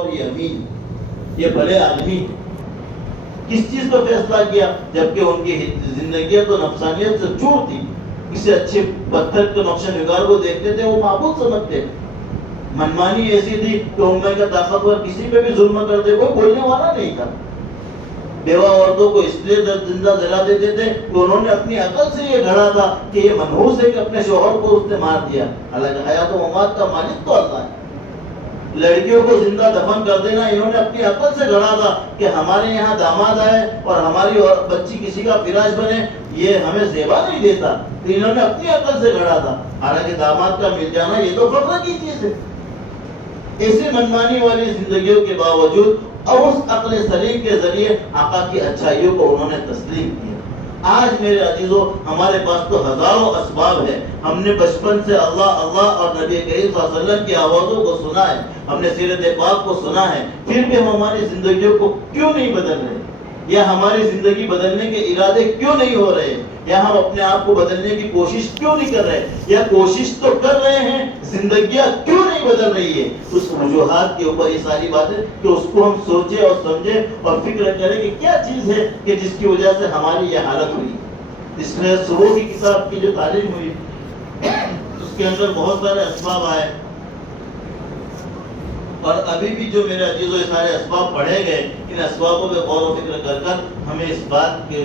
اور یہ امین، یہ بڑے آدمی کس چیز پر فیصلہ کیا؟ جبکہ ان کی زندگیاں تو نفسانیت سے چور تھی. اسے اچھے پتھر کے نقش نگار کو دیکھتے تھے، وہ معبود سمجھتے. منمانی ایسی تھی کہ امت کا طاقتور کسی پہ بھی ظلم کر دے، کوئی بولنے والا نہیں تھا. بیوہ عورتوں کو اس لیے زندہ جلا دیتے تھے کہ انہوں نے اپنی عقل سے یہ گھڑا تھا کہ یہ منحوس ہے کہ اپنے شوہر کو اس نے مار دیا. حالانکہ حیات و ممات کا مالک تو اللہ ہے. لڑکیوں کو زندہ دفن کر دینا انہوں نے اپنی عقل سے گھڑا تھا کہ ہمارے یہاں داماد آئے اور ہماری بچی کسی کا فراش بنے، یہ ہمیں زیبا نہیں دیتا. تو انہوں نے اپنی عقل سے گھڑا تھا. حالانکہ داماد کا مل جانا یہ تو فخر کی چیز ہے. ایسے منمانی والی زندگیوں کے باوجود اور اس عقل سلیم کے ذریعے آقا کی اچھائیوں کو انہوں نے تسلیم کیا. آج میرے عزیزوں ہمارے پاس تو ہزاروں اسباب ہے. ہم نے بچپن سے اللہ اللہ اور نبی کریم صلی اللہ علیہ وسلم کی آوازوں کو سنا ہے، ہم نے سیرت پاک کو سنا ہے، پھر بھی ہم ہماری زندگیوں کو کیوں نہیں بدل رہے؟ یا ہماری زندگی بدلنے کے ارادے کیوں نہیں ہو رہے؟ یا ہم اپنے آپ کو بدلنے کی کوشش کیوں نہیں کر رہے؟ یا کوشش تو کر رہے ہیں، زندگیاں کیوں نہیں بدل رہی ہے؟ اس وجوہات کے اوپر یہ ساری باتیں کہ اس کو ہم سوچیں اور سمجھیں اور فکر کریں کہ کیا چیز ہے کہ جس کی وجہ سے ہماری یہ حالت ہوئی. اس میں سرور کی کتاب کی جو تعلیم ہوئی اس کے اندر بہت سارے اسباب آئے، اور ابھی بھی جو میرے عزیزوں یہ سارے اسباب پڑھے گئے، ان اسبابوں پہ غور و فکر کر کر ہمیں اس بات کے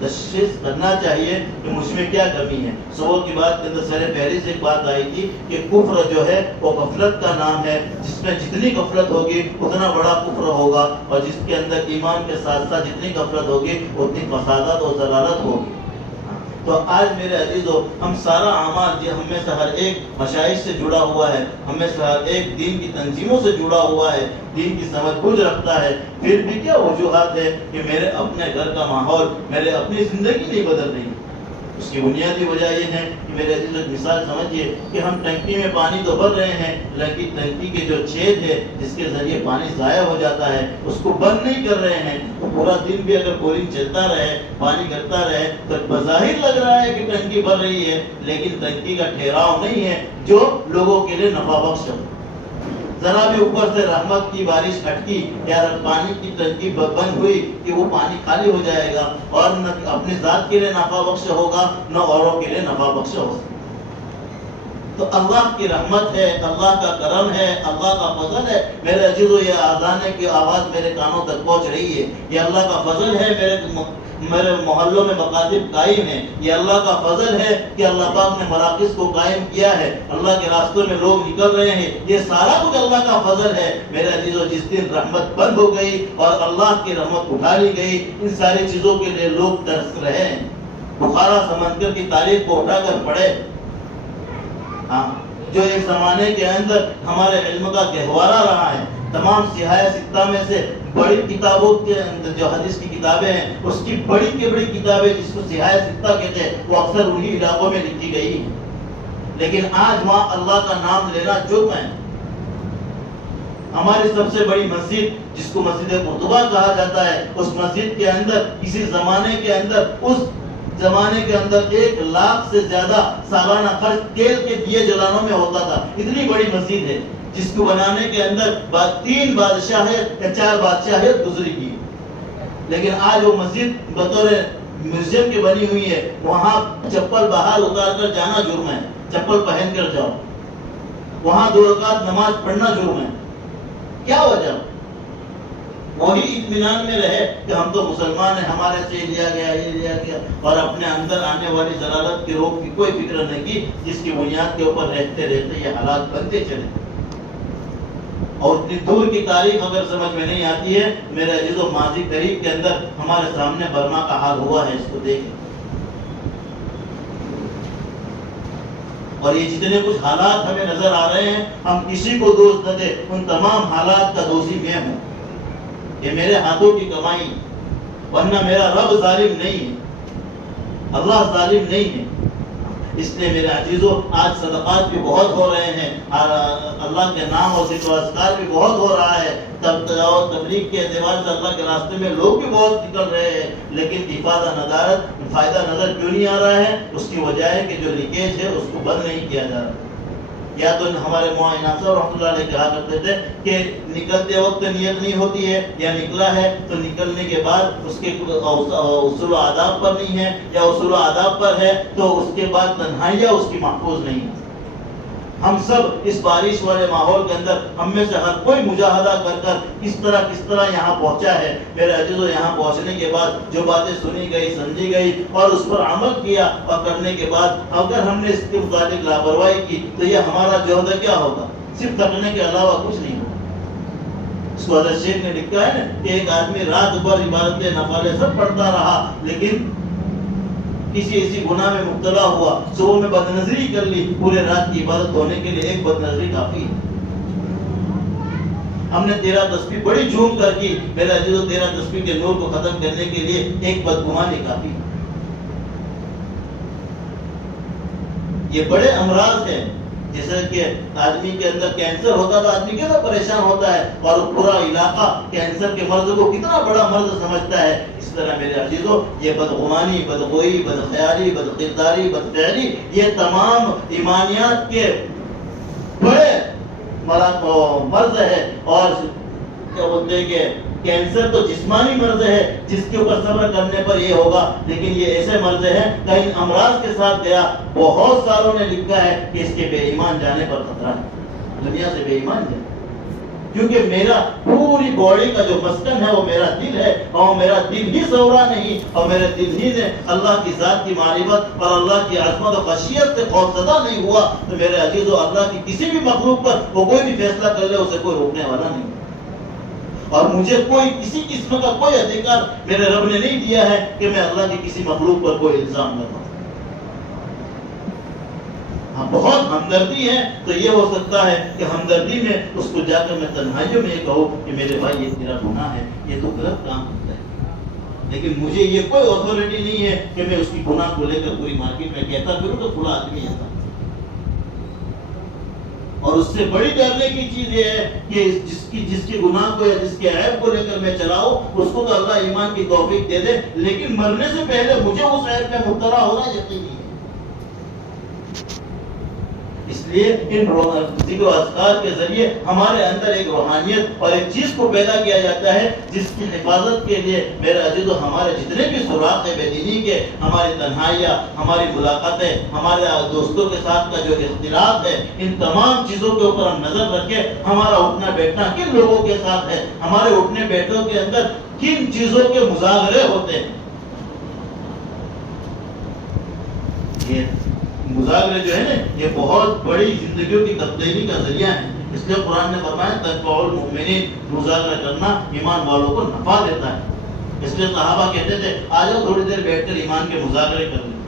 تشخیص کرنا چاہیے کہ مجھ میں کیا کمی ہے. صبح کی بات کے اندر سر پہلے سے ایک بات آئی تھی کہ کفر جو ہے وہ غفلت کا نام ہے، جس میں جتنی غفلت ہوگی اتنا بڑا کفر ہوگا، اور جس کے اندر ایمان کے ساتھ ساتھ جتنی غفلت ہوگی اتنی فسادات اور ضلالت ہوگی. تو آج میرے عزیزوں ہم سارا اعمال جو ہم میں سے ہر ایک مشائخ سے جڑا ہوا ہے، ہم میں سے ہر ایک دین کی تنظیموں سے جڑا ہوا ہے، دین کی سمجھ بوجھ رکھتا ہے، پھر بھی کیا وجوہات ہے کہ میرے اپنے گھر کا ماحول، میرے اپنی زندگی نہیں بدل رہی؟ اس کی بنیادی وجہ یہ ہے کہ میرے عزیزوں مثال سمجھیے کہ ہم ٹنکی میں پانی تو بھر رہے ہیں، لیکن ٹنکی کے جو چھید ہے جس کے ذریعے پانی ضائع ہو جاتا ہے اس کو بند نہیں کر رہے ہیں. تو پورا دن بھی اگر بورنگ چلتا رہے، پانی گرتا رہے، تو بظاہر لگ رہا ہے کہ ٹنکی بھر رہی ہے، لیکن ٹنکی کا ٹھہراؤ نہیں ہے جو لوگوں کے لیے نفع بخش ہو. ذرا بھی اوپر سے رحمت کی بارش اٹکی یا پانی کی ٹنکی بند ہوئی کہ وہ پانی خالی ہو جائے گا، اور نہ اپنی ذات کے لیے نفع بخش ہوگا نہ اوروں کے لیے نفع بخش ہوگا. تو اللہ کی رحمت ہے، اللہ کا کرم ہے، اللہ کا فضل ہے. میرے عزیزوں یہ اذان کی آواز میرے کانوں تک پہنچ رہی ہے، یہ اللہ کا فضل ہے. میرے محلوں میں مکاتب قائم ہیں، یہ اللہ کا فضل ہے کہ اللہ پاک نے مراکز کو قائم کیا ہے، اللہ کے راستوں میں لوگ نکل رہے ہیں، یہ سارا کچھ اللہ کا فضل ہے. میرے عزیزوں جس دن رحمت بند ہو گئی اور اللہ کی رحمت اٹھا لی گئی، ان ساری چیزوں کے لیے لوگ ترس رہے ہیں. بخارا سمندر کی تاریخ کو اٹھا کر پڑھے، جو ایک زمانے کے اندر ہمارے علم کا گہوارہ رہا ہے. تمام سیاہ ستہ میں سے بڑی کتابوں کے اندر جو حدیث کی کتابیں ہیں، اس کی بڑی کی بڑی کتابیں جس کو سیاہ ستہ کہتے ہیں، وہ اکثر انہی علاقوں میں لکھی گئی ہیں. لیکن آج وہاں اللہ کا نام لینا جرم ہے. ہماری سب سے بڑی مسجد جس کو مسجد قرطبہ کہا جاتا ہے، اس مسجد کے اندر کسی زمانے کے اندر، اس زمانے کے اندر 1 لاکھ سے زیادہ سالانہ خرچ تیل کے دیے جلانوں میں ہوتا تھا. اتنی بڑی مسجد ہے جس کو بنانے کے اندر 3 بادشاہت یا 4 بادشاہت گزری کی. لیکن آج وہ مسجد بطور میوزیم کی بنی ہوئی ہے. وہاں چپل باہر اتار کر جانا جرم ہے، چپل پہن کر جاؤ. وہاں 2 رکعت نماز پڑھنا جرم ہے. کیا وجہ؟ وہی اطمینان میں رہے کہ ہم تو مسلمان ہیں، ہمارے سے لیا گیا یہ لیا گیا، اور اپنے اندر آنے والی ضلالت کی روک کی کوئی فکر نہیں کی، جس کی بنیاد کے اوپر رہتے رہتے یہ حالات بنتے چلے. اور اتنی دور کی تاریخ اگر سمجھ میں نہیں آتی ہے میرے عزیزوں، ماضی قریب کے اندر ہمارے سامنے برما کا حال ہوا ہے، اس کو دیکھیں. اور یہ جتنے کچھ حالات ہمیں نظر آ رہے ہیں، ہم کسی کو دوست نہ دیں، ان تمام حالات کا دوشی میں ہوں. یہ میرے ہاتھوں کی کمائی، ورنہ میرا رب ظالم نہیں ہے، اللہ ظالم نہیں ہے. اس لیے میرے عزیزوں آج صدقات بھی بہت ہو رہے ہیں، اور اللہ کے نام اور ذکر و اذکار بھی بہت ہو رہا ہے. تبلیغ کے اعتبار سے اللہ کے راستے میں لوگ بھی بہت نکل رہے ہیں، لیکن فائدہ نظر کیوں نہیں آ رہا ہے؟ اس کی وجہ ہے کہ جو لیکیج ہے اس کو بند نہیں کیا جا رہا. یا تو ہمارے مولانا صاحب رحمۃ اللہ علیہ کہا کرتے تھے کہ نکلتے وقت نیت نہیں ہوتی ہے، یا نکلا ہے تو نکلنے کے بعد اس کے اصول و آداب پر نہیں ہے، یا اصول و آداب پر ہے تو اس کے بعد تنہائیاں اس کی محفوظ نہیں ہے۔ ہم سب اس بارش والے ماحول کے اندر ہم میں سے ہر کوئی مجاہدہ کر کر کس طرح یہاں پہنچا ہے۔ میرے عزیزو، یہاں پہنچنے کے بعد جو باتیں سنی گئی، سمجھی گئی اور اس پر عمل کیا، اور کرنے کے بعد اگر ہم نے اس کے متعلق لاپرواہی کی تو یہ ہمارا جوہد کیا ہوگا؟ صرف تھکنے کے علاوہ کچھ نہیں ہوگا۔ اس کو حضرت شیخ نے لکھا ہے کہ ایک آدمی رات بھر عبادتیں نفلیں سب پڑھتا رہا، لیکن کسی ایسی گناہ میں مبتلا ہوا، صبح میں بد نظری کر لی، پورے رات کی عبادت ہونے کے لیے ایک بد نظری کافی ہے۔ ہم نے 13 تسبیح بڑی جھوم کر کی، میرے عزیزو 13 تسبیح کے نور کو ختم کرنے کے لیے ایک بدگمانی کافی ہے۔ یہ بڑے امراض ہیں، جیسے کہ آدمی کے اندر کینسر ہوتا تو آدمی کتنا پریشان ہوتا ہے، اور پورا علاقہ کینسر کے مرض کو کتنا بڑا مرض سمجھتا ہے۔ اس طرح میرے عزیزو یہ بدگمانی، بدگوئی، بدخیالی، بدکرداری، بدفعلی، یہ تمام ایمانیات کے بڑے مرض ہے۔ اور کیا بولتے ہیں کہ کینسر تو جسمانی مرض ہے جس کے اوپر صبر کرنے پر یہ ہوگا، لیکن یہ ایسے مرض ہیں کہ ان امراض کے ساتھ گیا۔ بہت ساروں نے لکھا ہے کہ اس کے بے ایمان جانے پر خطرہ ہے، دنیا سے بے ایمان جائے، کیونکہ میرا پوری باڈی کا جو مسکن ہے وہ میرا دل ہے، اور میرا دل ہی سورا نہیں، اور میرے دل ہی نے اللہ کی ذات کی معرفت اور اللہ کی عظمت و خشیت سے خوفزدہ نہیں ہوا، تو میرے عزیزو اللہ کی کسی بھی مخلوق پر وہ کوئی بھی فیصلہ کر لے اسے کوئی روکنے والا نہیں، اور مجھے کوئی کسی قسم کا کوئی ادھیکار میرے رب نے نہیں دیا ہے کہ میں اللہ کی کسی مخلوق پر کوئی الزام لگاؤں۔ ہاں، بہت ہمدردی ہے تو یہ ہو سکتا ہے کہ ہمدردی میں اس کو جا کر میں تنہائیوں میں یہ کہوں کہ میرے بھائی یہ تیرا گناہ ہے، یہ تو غلط کام ہوتا ہے، لیکن مجھے یہ کوئی اتھارٹی نہیں ہے کہ میں اس کی گناہ کو لے کر پوری مارکیٹ میں کہتا پھروں تو کھلا آدمی ایسا۔ اور اس سے بڑی ڈرنے کی چیز یہ ہے کہ جس کی گناہ کو یا جس کے عیب کو لے کر میں چلاؤں، اس کو تو اللہ ایمان کی توفیق دے دے، لیکن مرنے سے پہلے مجھے اس عیب میں مبتلا ہونا یقینی ہے۔ اس لیے ان ذکر و اذکار کے ذریعے ہمارے اندر ایک روحانیت اور ایک چیز کو پیدا کیا جاتا ہے جس کی حفاظت کے لیے میرے عزیزو ہمارے جتنے بھی سوراخ بے دینی کے، ہماری تنہائیاں، ہماری ملاقاتیں، ہمارے دوستوں کے ساتھ کا جو اختلاط ہے، ان تمام چیزوں کے اوپر ہم نظر رکھیں۔ ہمارا اٹھنا بیٹھنا کن لوگوں کے ساتھ ہے، ہمارے اٹھنے بیٹھوں کے اندر کن چیزوں کے مظاہرے ہوتے ہیں۔ یہ مظاہرے جو ہے نا، یہ بہت بڑی زندگیوں کی تبدیلی کا ذریعہ ہے۔ اس لیے قرآن نے فرمایا تنفع المؤمنین، مظاہرہ کرنا ایمان والوں کو نفع دیتا ہے۔ اس لیے صحابہ کہتے تھے آ جاؤ تھوڑی دیر بیٹھ کر ایمان کے مظاہرے کر لیں۔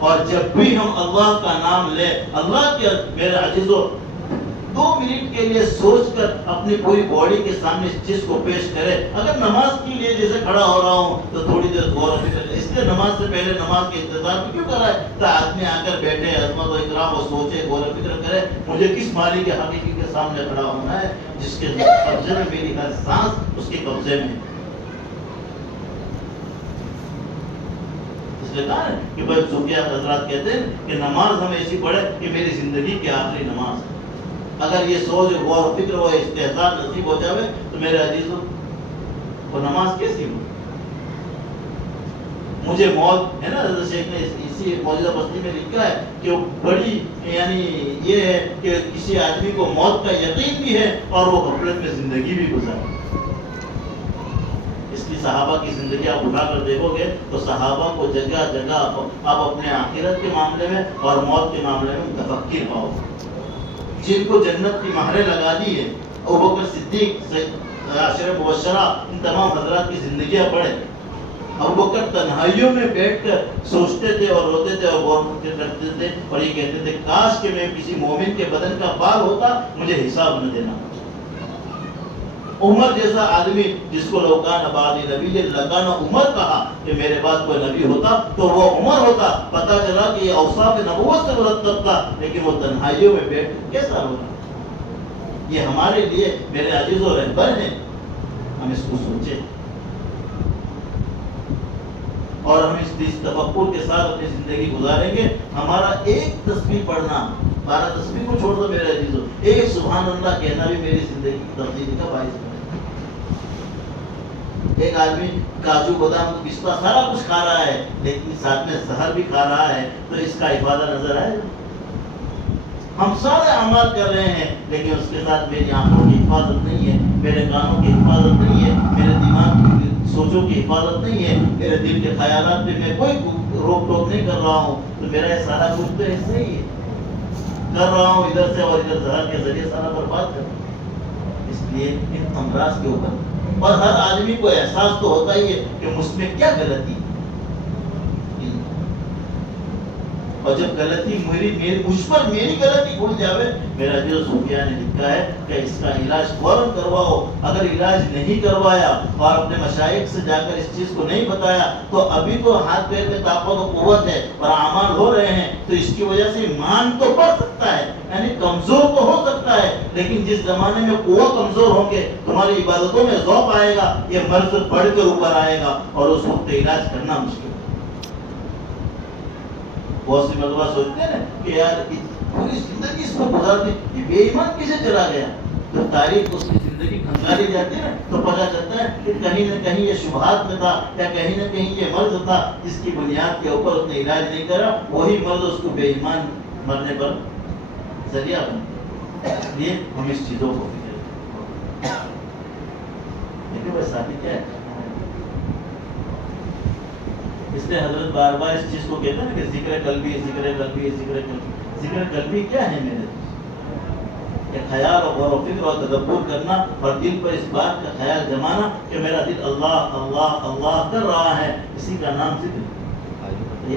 اور جب بھی ہم اللہ کا نام لیں، اللہ کے میرے عزیزو 2 منٹ کے لیے سوچ کر اپنی پوری باڈی کے سامنے اس چیز کو پیش کرے۔ اگر نماز کے لیے جیسے کھڑا ہو رہا ہوں تو تھوڑی دیر غور و فکر کرے، اس لیے نماز سے پہلے نماز کے انتظار میں کیوں کر رہا ہے؟ تو آدمی آ کر بیٹھے، عظمت و اکرام و سوچے، غور و فکر کرے، مجھے کس مالک حقیقی کے سامنے کھڑا ہونا ہے جس کے قبضے میں میری ہر سانس اس کے قبضے میں ہے۔ اس لیے کہا ہے کہ بھائی صوفیہ حضرات کہتے ہیں کہ نماز ہم ایسی پڑھے کہ میری زندگی کی آخری نماز ہے۔ اگر یہ سوچ غور و فکر و استحضار نصیب ہو جائے تو میرے عزیزو وہ نماز کیسی ہو؟ مجھے موت ہے نا، حضرت شیخ نے اسی موجودہ بستی میں لکھا ہے کہ بڑی یعنی یہ ہے کہ کسی آدمی کو موت کا یقین بھی ہے اور وہ غفلت میں زندگی بھی گزارے۔ اس کی صحابہ کی زندگی آپ اٹھا کر دیکھو گے تو صحابہ کو جگہ جگہ آپ اپنے آخرت کے معاملے میں اور موت کے معاملے میں متفکر پاؤ، جن کو جنت کی مہریں لگا دی ہے۔ ابوبکر صدیق، عشرہ مبشرہ، ان تمام حضرات کی زندگیاں پڑھیں۔ ابوبکر تنہائیوں میں بیٹھ کر سوچتے تھے اور روتے تھے اور غور کرتے تھے اور یہ کہتے تھے کاش کہ میں کسی مومن کے بدن کا بال ہوتا، مجھے حساب نہ دینا۔ عمر جیسا آدمی جس کو لوکان بعدی نبی لکان عمر کہا کہ میرے بعد کوئی نبی ہوتا تو وہ عمر ہوتا۔ پتہ چلا کہ یہ اوصاف نبوت سے مرتب تھا، لیکن وہ تنہائیوں میں بیٹھ کیسا ہو رہا۔ یہ ہمارے لیے میرے عزیز و رہبر ہیں، ہم اس کو سوچیں۔ اور ہم اس تفکر کے ساتھ اپنی زندگی گزاریں گے. ہمارا ایک تسبیح پڑھنا، 12 تسبیح کو چھوڑ دو میرے عزیزو، ایک سبحان اللہ کہنا بھی میری زندگی کی تبدیلی کا باعث بنے. ایک آدمی کاجو بادام پستہ سارا کچھ کھا رہا ہے لیکن ساتھ میں زہر بھی کھا رہا ہے، تو اس کا افادہ نظر آئے گا. ہم سارے اعمال کر رہے ہیں لیکن اس کے ساتھ میری آنکھوں کی حفاظت نہیں ہے، میرے کانوں کی حفاظت نہیں ہے، میرے دماغ کی سوچوں کی حفاظت نہیں ہے، میرے دل کے خیالات پہ میں کوئی روک ٹوک نہیں کر رہا ہوں، تو میرا یہ سارا کچھ تو ایسے ہی ہے کر رہا ہوں ادھر سے اور ادھر زہر کے ذریعے سارا برباد کر. اس لیے ان امراض کے اوپر، اور ہر آدمی کو احساس تو ہوتا ہی ہے کہ مجھ میں کیا غلطی ہے، اور جب غلطی مجھ پر میری غلطی کھل جاوے، میرا جو صوفیہ نے لکھا ہے کہ اس کا علاج فوراً کرواؤ. اگر علاج نہیں کروایا اور اپنے مشائخ سے جا کر اس چیز کو نہیں بتایا تو ابھی تو ہاتھ پیر میں طاقت و قوت ہے اور اعمال ہو رہے ہیں، تو اس کی وجہ سے ایمان تو بڑھ سکتا ہے، یعنی کمزور تو ہو سکتا ہے، لیکن جس زمانے میں قوت کمزور ہوں گے تمہاری عبادتوں میں ذوق آئے گا، یہ مرض بڑھ کر اوپر آئے گا اور اس وقت علاج کرنا مشکل. بہت سی مرتبہ سوچتے ہیں کہ یار پوری زندگی اس کو گزار دی، یہ بے ایمان کسے چلا گیا. جب تاریخ اس کی زندگی کھنگالی جاتی ہے تو پتہ چلتا ہے کہ کہیں نہ کہیں یہ شبہات میں تھا یا کہیں نہ کہیں یہ مرض تھا جس کی بنیاد کے اوپر اس نے علاج نہیں کرا، وہی مرض اس کو بے ایمان مرنے پر ذریعہ بنا. اس لیے ہم اس چیزوں کو فکر لیکن بس ساتھی کیا ہے، اس لیے حضرت بار بار اس چیز کو کہتے ہیں کہ ذکر قلبی ذکر قلبی ذکر قلبی. ذکر قلبی کیا ہے میرے کہ خیال اور غور و فکر اور تدبر کرنا اور دل پر اس بات کا خیال جمانا کہ میرا دل اللہ اللہ اللہ کر رہا ہے، اسی کا نام ذکر.